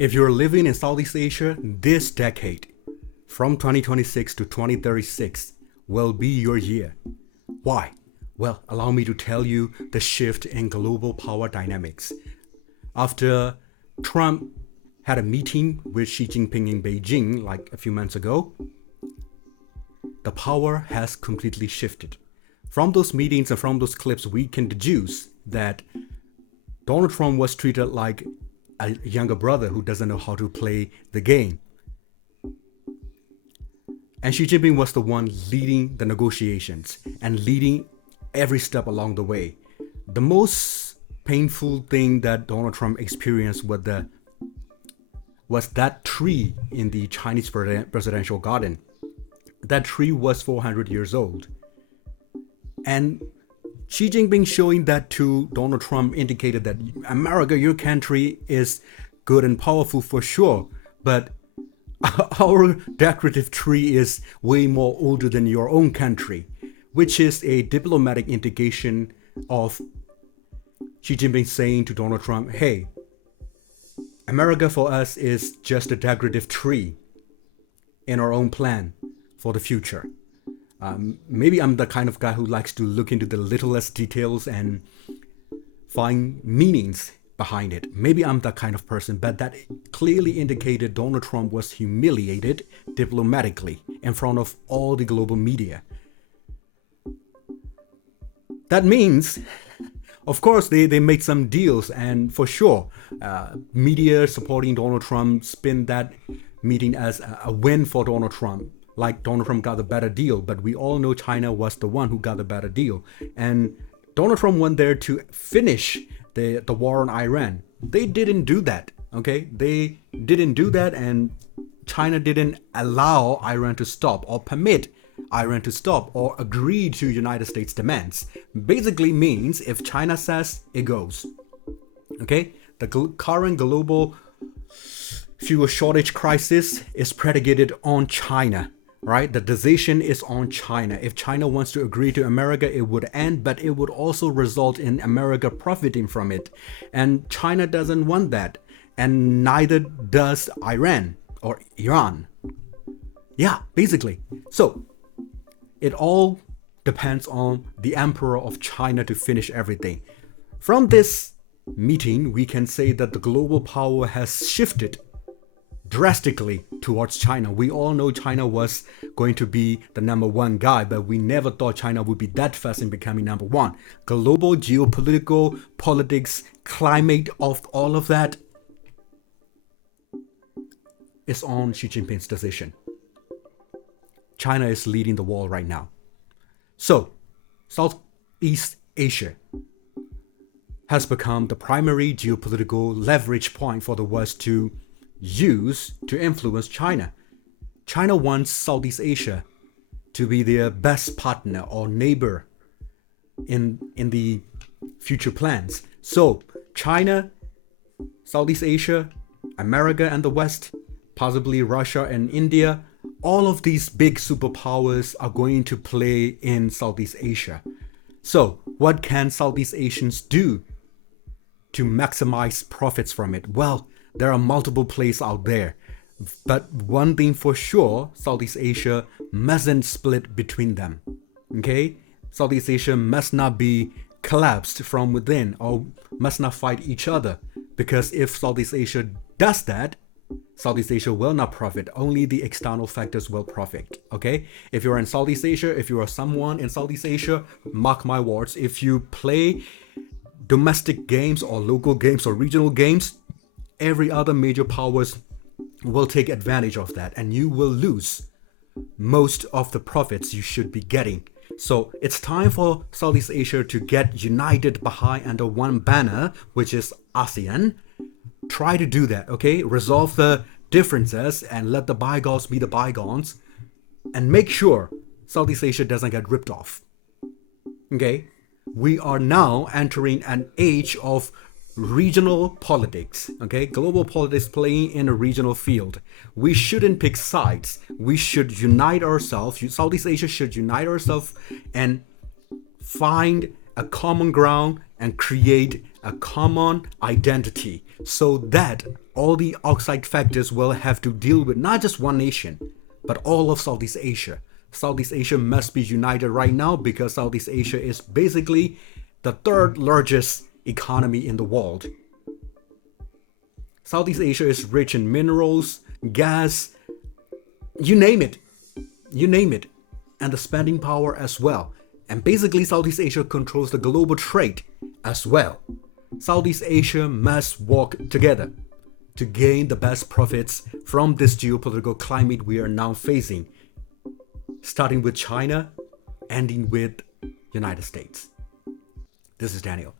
If you're living in Southeast Asia, this decade, from 2026 to 2036, will be your year. Why? Well, allow me to tell you the shift in global power dynamics. After Trump had a meeting with Xi Jinping in Beijing like a few months ago, the power has completely shifted. From those meetings and from those clips, we can deduce that Donald Trump was treated like a younger brother who doesn't know how to play the game. And Xi Jinping was the one leading the negotiations and leading every step along the way. The most painful thing that Donald Trump experienced was that tree in the Chinese presidential garden. That tree was 400 years old. And Xi Jinping showing that to Donald Trump indicated that America, your country, is good and powerful for sure, but our decorative tree is way more older than your own country, which is a diplomatic indication of Xi Jinping saying to Donald Trump, hey, America for us is just a decorative tree in our own plan for the future. Maybe I'm the kind of guy who likes to look into the littlest details and find meanings behind it. Maybe I'm that kind of person, but that clearly indicated Donald Trump was humiliated diplomatically in front of all the global media. That means, of course, they made some deals, and for sure, media supporting Donald Trump spin that meeting as a win for Donald Trump. Like Donald Trump got a better deal, but we all know China was the one who got a better deal. And Donald Trump went there to finish the war on Iran. They didn't do that, okay? They didn't do that, and China didn't allow Iran to stop or permit Iran to stop or agree to United States demands. Basically means if China says, it goes, okay? The current global fuel shortage crisis is predicated on China. Right? The decision is on China. If China wants to agree to America, it would end, but it would also result in America profiting from it. And China doesn't want that. And neither does Iran or Iran. Yeah, basically. So it all depends on the emperor of China to finish everything. From this meeting, we can say that the global power has shifted drastically towards China. We all know China was going to be the number one guy, but we never thought China would be that fast in becoming number one. Global geopolitical, politics, climate, of all of that is on Xi Jinping's decision. China is leading the war right now. So, Southeast Asia has become the primary geopolitical leverage point for the West to use to influence China. China wants Southeast Asia to be their best partner or neighbor in the future plans. So China, Southeast Asia, America and the West, possibly Russia and India, all of these big superpowers are going to play in Southeast Asia. So what can Southeast Asians do to maximize profits from it? Well, there are multiple plays out there, but one thing for sure, Southeast Asia mustn't split between them, okay? Southeast Asia must not be collapsed from within or must not fight each other, because if Southeast Asia does that, Southeast Asia will not profit. Only the external factors will profit, okay? If you're in Southeast Asia, if you are someone in Southeast Asia, mark my words, if you play domestic games or local games or regional games, every other major powers will take advantage of that, and you will lose most of the profits you should be getting. So it's time for Southeast Asia to get united behind under one banner, which is ASEAN. Try to do that, okay? Resolve the differences and let the bygones be the bygones, and make sure Southeast Asia doesn't get ripped off. Okay? We are now entering an age of regional politics, okay? Global politics playing in a regional field. We shouldn't pick sides. We should unite ourselves. Southeast Asia should unite ourselves and find a common ground and create a common identity so that all the outside factors will have to deal with not just one nation, but all of Southeast Asia. Southeast Asia must be united right now because Southeast Asia is basically the third largest economy in the world. Southeast Asia is rich in minerals, gas, you name it. You name it. And the spending power as well. And basically, Southeast Asia controls the global trade as well. Southeast Asia must work together to gain the best profits from this geopolitical climate we are now facing, starting with China, ending with United States. This is Daniel.